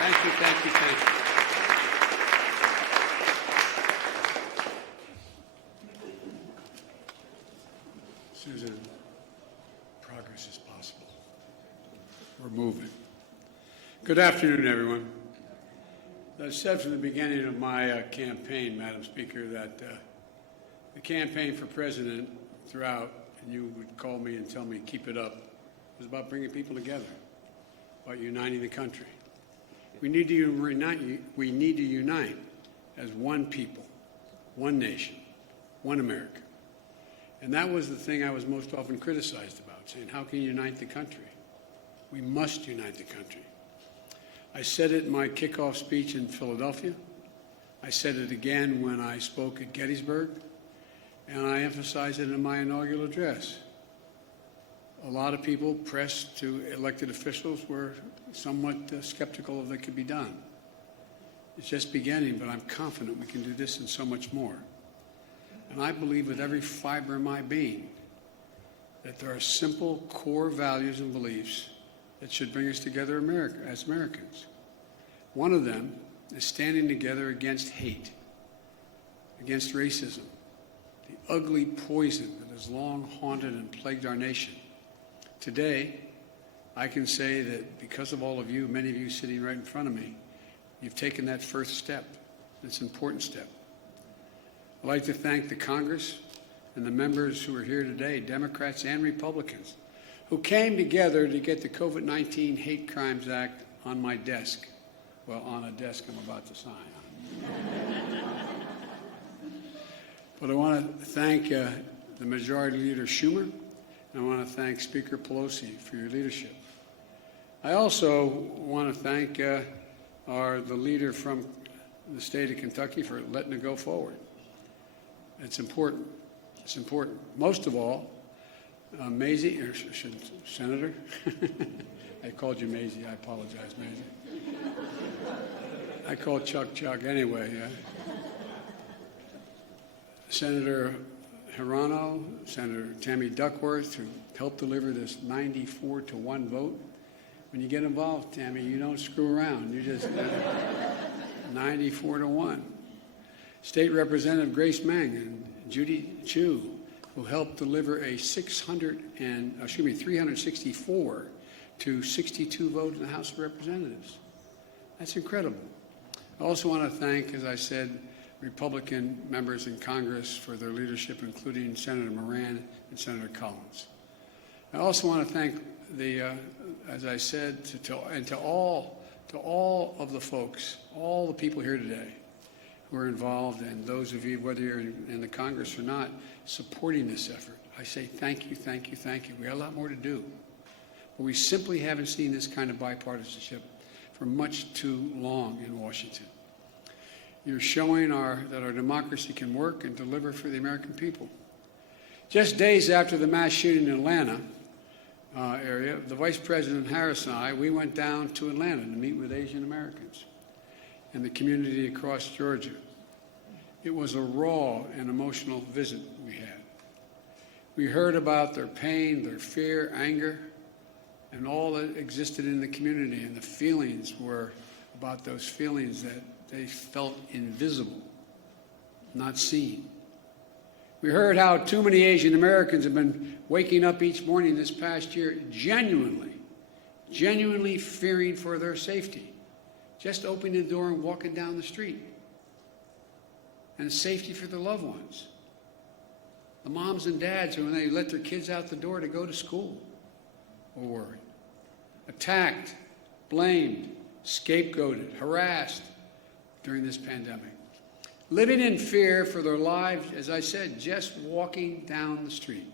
Thank you, thank you, thank you. Susan, progress is possible. We're moving. Good afternoon, everyone. As I said from the beginning of my campaign, Madam Speaker, that the campaign for president throughout, and you would call me and tell me, keep it up, was about bringing people together, about uniting the country. We need to unite as one people, one nation, one America. And that was the thing I was most often criticized about, saying, how can you unite the country? We must unite the country. I said it in my kickoff speech in Philadelphia. I said it again when I spoke at Gettysburg, and I emphasized it in my inaugural address. A lot of people, press to elected officials, were somewhat skeptical of that could be done. It's just beginning, but I'm confident we can do this and so much more. And I believe with every fiber of my being that there are simple core values and beliefs that should bring us together as Americans. One of them is standing together against hate, against racism, the ugly poison that has long haunted and plagued our nation. Today, I can say that because of all of you, many of you sitting right in front of me, you've taken that first step. It's an important step. I'd like to thank the Congress and the members who are here today, Democrats and Republicans, who came together to get the COVID-19 Hate Crimes Act on my desk. Well, on a desk I'm about to sign on. But I want to thank the Majority Leader Schumer, and I want to thank Speaker Pelosi for your leadership. I also want to thank the leader from the state of Kentucky for letting it go forward. It's important. It's important. Most of all, Maisie, or Senator, I called you Maisie. I apologize, Maisie. I call Chuck anyway. Senator Hirano, Senator Tammy Duckworth, who helped deliver this 94-1 vote. When you get involved, Tammy, you don't screw around. You just 94-1. State Representative Grace Meng and Judy Chu, who helped deliver a 364 to 62 vote in the House of Representatives. That's incredible. I also want to thank, as I said, Republican members in Congress for their leadership, including Senator Moran and Senator Collins. I also want to thank as I said, to all of the folks, all the people here today who are involved, and those of you, whether you're in the Congress or not, supporting this effort. I say thank you, thank you, thank you. We got a lot more to do. But we simply haven't seen this kind of bipartisanship for much too long in Washington. You're showing that our democracy can work and deliver for the American people. Just days after the mass shooting in Atlanta area, the Vice President Harris and I, we went down to Atlanta to meet with Asian Americans and the community across Georgia. It was a raw and emotional visit we had. We heard about their pain, their fear, anger, and all that existed in the community, and the feelings were about those feelings that they felt invisible, not seen. We heard how too many Asian Americans have been waking up each morning this past year genuinely fearing for their safety, just opening the door and walking down the street, and safety for their loved ones. The moms and dads who, when they let their kids out the door to go to school, were worried. Attacked, blamed, scapegoated, harassed during this pandemic. Living in fear for their lives, as I said, just walking down the street.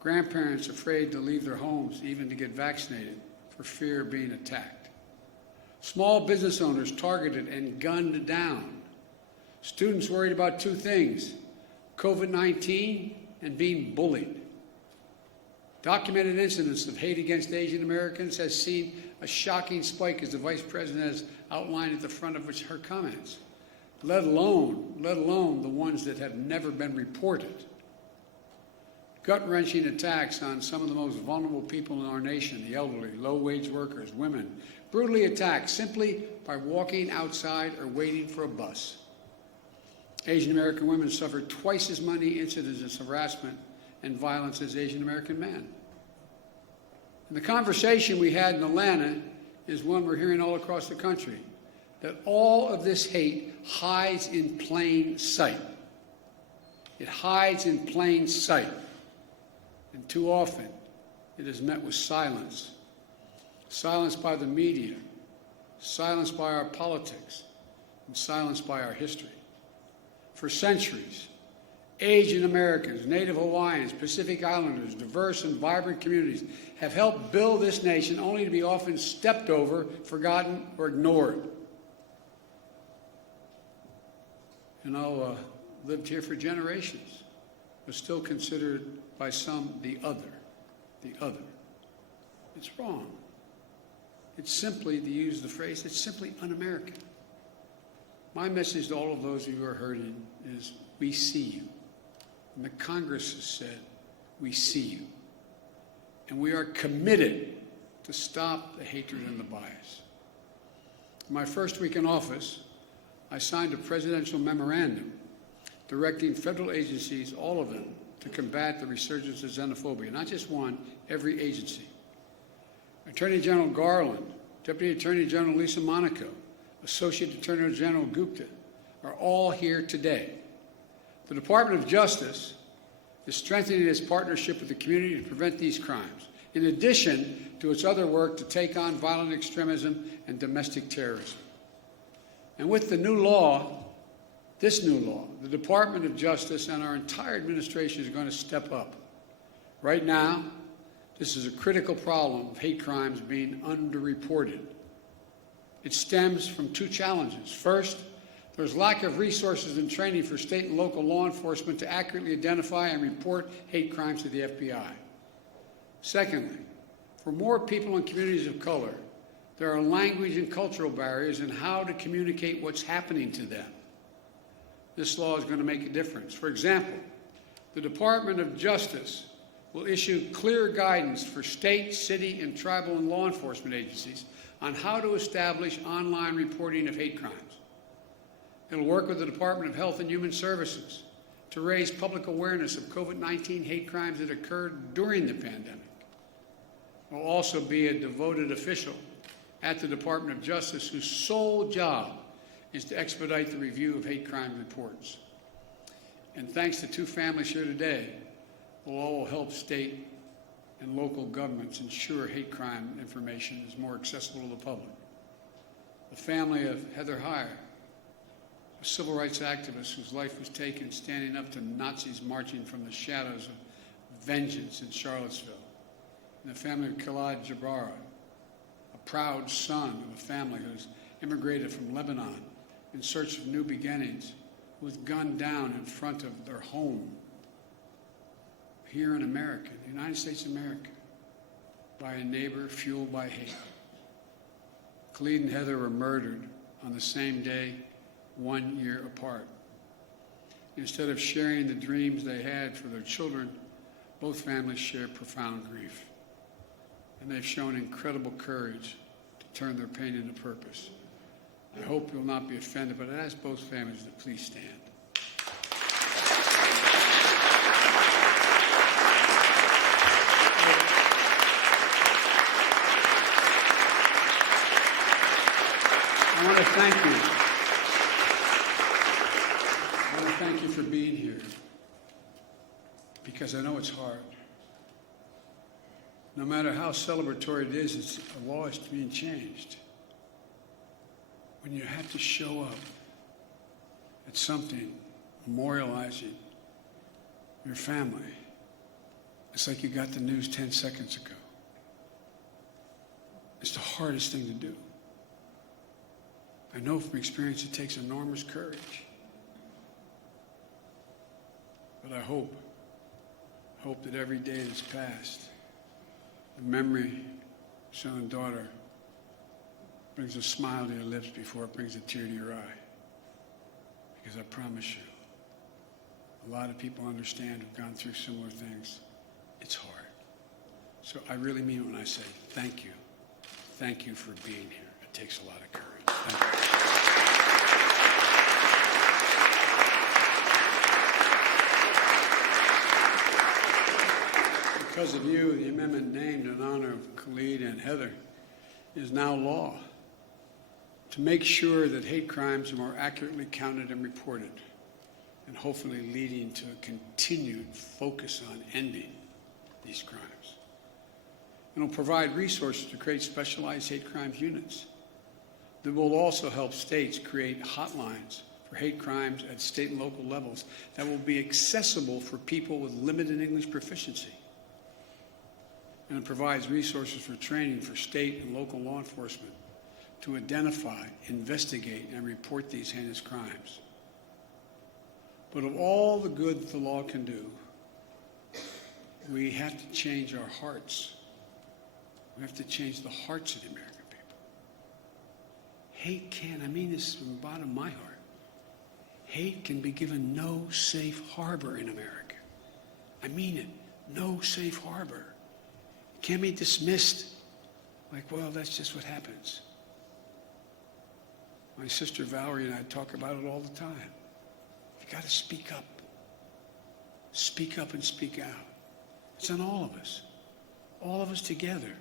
Grandparents afraid to leave their homes, even to get vaccinated, for fear of being attacked. Small business owners targeted and gunned down. Students worried about two things: COVID-19 and being bullied. Documented incidents of hate against Asian Americans has seen a shocking spike, as the Vice President has outlined at the front of her comments, let alone the ones that have never been reported. Gut-wrenching attacks on some of the most vulnerable people in our nation, the elderly, low-wage workers, women, brutally attacked simply by walking outside or waiting for a bus. Asian American women suffer twice as many incidents of harassment and violence as Asian American men. And the conversation we had in Atlanta is one we're hearing all across the country, that all of this hate hides in plain sight. It hides in plain sight. And too often, it is met with silence. Silence by the media, silence by our politics, and silence by our history. For centuries, Asian Americans, Native Hawaiians, Pacific Islanders, diverse and vibrant communities have helped build this nation only to be often stepped over, forgotten, or ignored. Lived here for generations, but still considered by some the other. The other. It's wrong. It's simply, to use the phrase, it's simply un-American. My message to all of those of you who are hurting is, we see you. And the Congress has said, we see you. And we are committed to stop the hatred and the bias. In my first week in office, I signed a presidential memorandum directing federal agencies, all of them, to combat the resurgence of xenophobia. Not just one, every agency. Attorney General Garland, Deputy Attorney General Lisa Monaco, Associate Attorney General Gupta are all here today. The Department of Justice is strengthening its partnership with the community to prevent these crimes, in addition to its other work to take on violent extremism and domestic terrorism. And with the new law, this new law, the Department of Justice and our entire administration is going to step up. Right now, this is a critical problem of hate crimes being underreported. It stems from two challenges. First, there's lack of resources and training for state and local law enforcement to accurately identify and report hate crimes to the FBI. Secondly, for more people in communities of color, there are language and cultural barriers in how to communicate what's happening to them. This law is going to make a difference. For example, the Department of Justice will issue clear guidance for state, city, and tribal and law enforcement agencies on how to establish online reporting of hate crimes. It'll work with the Department of Health and Human Services to raise public awareness of COVID-19 hate crimes that occurred during the pandemic. It will also be a devoted official at the Department of Justice whose sole job is to expedite the review of hate crime reports. And thanks to two families here today, will all help state and local governments ensure hate crime information is more accessible to the public. The family of Heather Heyer, a civil rights activist whose life was taken standing up to Nazis marching from the shadows of vengeance in Charlottesville. And the family of Khalid Jabara, a proud son of a family who's immigrated from Lebanon in search of new beginnings, who was gunned down in front of their home here in America, the United States of America, by a neighbor fueled by hate. Khalid and Heather were murdered on the same day, 1 year apart. Instead of sharing the dreams they had for their children, both families share profound grief. And they've shown incredible courage to turn their pain into purpose. I hope you'll not be offended, but I ask both families to please stand. I want to thank you. I want to thank you for being here, because I know it's hard. No matter how celebratory it is, a law is being changed. When you have to show up at something memorializing your family, it's like you got the news 10 seconds ago. It's the hardest thing to do. I know from experience it takes enormous courage. But I hope that every day that's passed, the memory of son and daughter brings a smile to your lips before it brings a tear to your eye. Because I promise you, a lot of people understand who've gone through similar things. It's hard. So I really mean it when I say thank you. thank you for being here. It takes a lot of courage. Thank you. Because of you, the amendment named in honor of Khalid and Heather is now law to make sure that hate crimes are more accurately counted and reported, and hopefully leading to a continued focus on ending these crimes. And will provide resources to create specialized hate crimes units that will also help states create hotlines for hate crimes at state and local levels that will be accessible for people with limited English proficiency. And it provides resources for training for state and local law enforcement to identify, investigate, and report these heinous crimes. But of all the good that the law can do, we have to change our hearts. We have to change the hearts of the American people. Hate can, I mean this from the bottom of my heart, hate can be given no safe harbor in America. I mean it, no safe harbor. Can't be dismissed like, well, that's just what happens. My sister Valerie and I talk about it all the time. You've got to speak up. Speak up and speak out. It's on all of us together,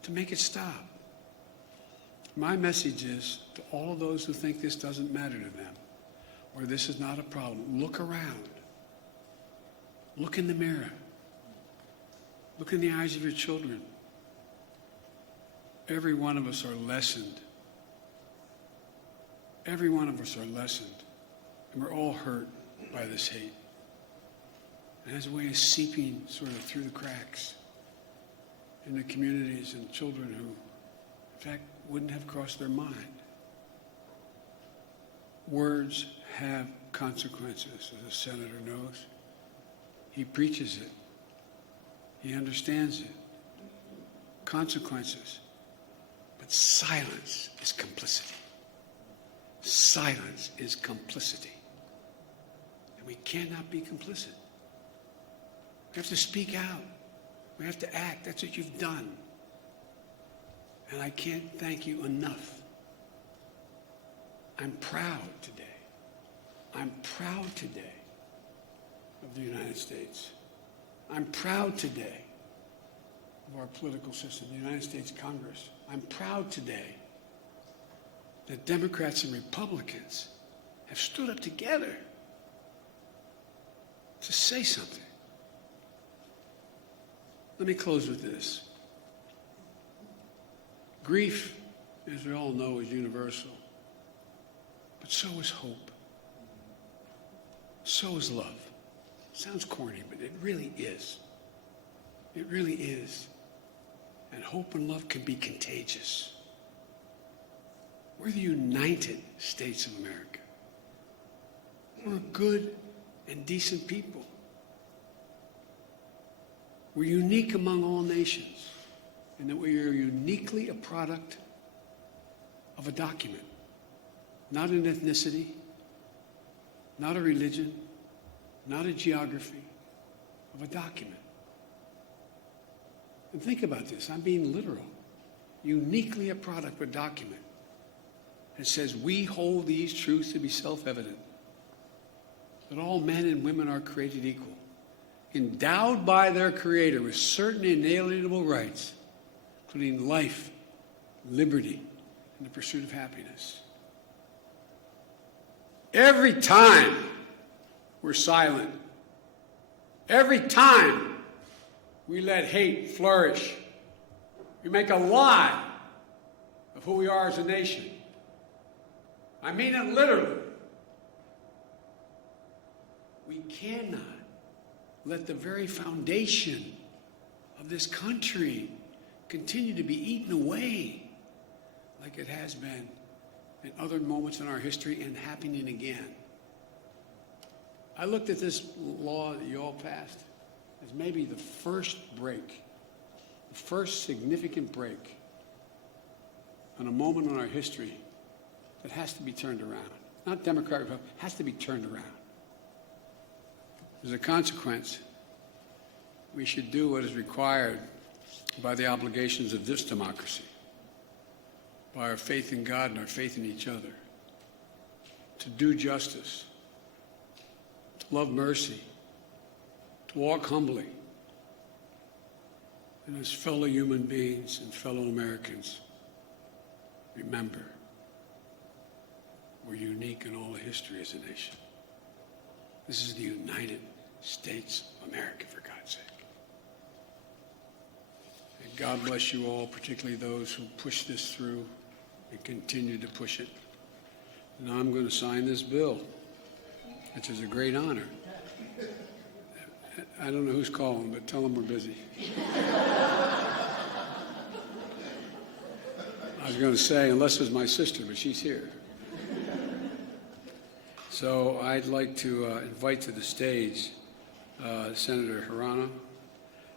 to make it stop. My message is to all of those who think this doesn't matter to them, or this is not a problem, look around. Look in the mirror. Look in the eyes of your children. Every one of us are lessened. Every one of us are lessened. And we're all hurt by this hate. It has a way of seeping sort of through the cracks in the communities and children who, in fact, wouldn't have crossed their mind. Words have consequences, as the senator knows. He preaches it. He understands it. Consequences. But silence is complicity. Silence is complicity. And we cannot be complicit. We have to speak out. We have to act. That's what you've done. And I can't thank you enough. I'm proud today. I'm proud today of the United States. I'm proud today of our political system, the United States Congress. I'm proud today that Democrats and Republicans have stood up together to say something. Let me close with this. Grief, as we all know, is universal. But so is hope. So is love. Sounds corny, but it really is. It really is. And hope and love can be contagious. We're the United States of America. We're good and decent people. We're unique among all nations in that we are uniquely a product of a document, not an ethnicity, not a religion, not a geography, of a document. And think about this, I'm being literal. Uniquely a product of a document that says we hold these truths to be self-evident, that all men and women are created equal, endowed by their Creator with certain inalienable rights, including life, liberty, and the pursuit of happiness. Every time we're silent, every time we let hate flourish, we make a lie of who we are as a nation. I mean it literally. We cannot let the very foundation of this country continue to be eaten away like it has been in other moments in our history and happening again. I looked at this law that you all passed as maybe the first break, the first significant break on a moment in our history that has to be turned around. Not Democrat, Republican, has to be turned around. As a consequence, we should do what is required by the obligations of this democracy. by our faith in God and our faith in each other, to do justice, to love mercy, to walk humbly, and as fellow human beings and fellow Americans, remember, we're unique in all of history as a nation. This is the United States of America, for God's sake. And God bless you all, particularly those who push this through and continue to push it. Now I'm going to sign this bill, which is a great honor. I don't know who's calling, but tell them we're busy. I was going to say, unless it's my sister, but she's here. So I'd like to invite to the stage Senator Hirano,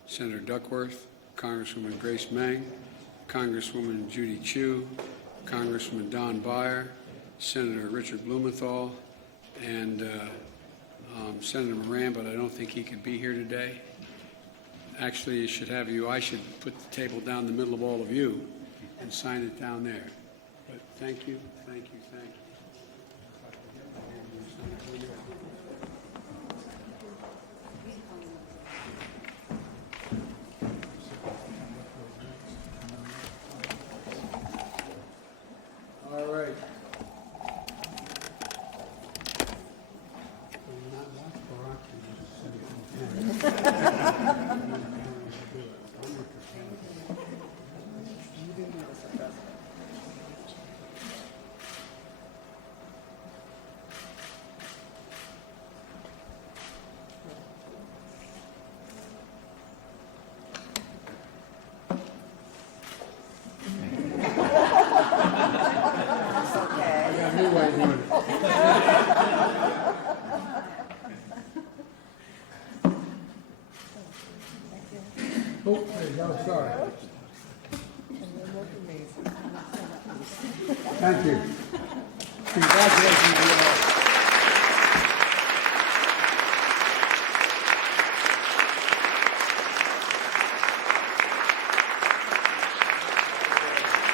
Senator Duckworth, Congresswoman Grace Meng, Congresswoman Judy Chu, Congressman Don Beyer, Senator Richard Blumenthal, and Senator Moran, but I don't think he could be here today. Actually, I should put the table down the middle of all of you and sign it down there. But thank you, thank you, thank you. All right. Oh, there you go, sorry. Thank you. Congratulations to you all.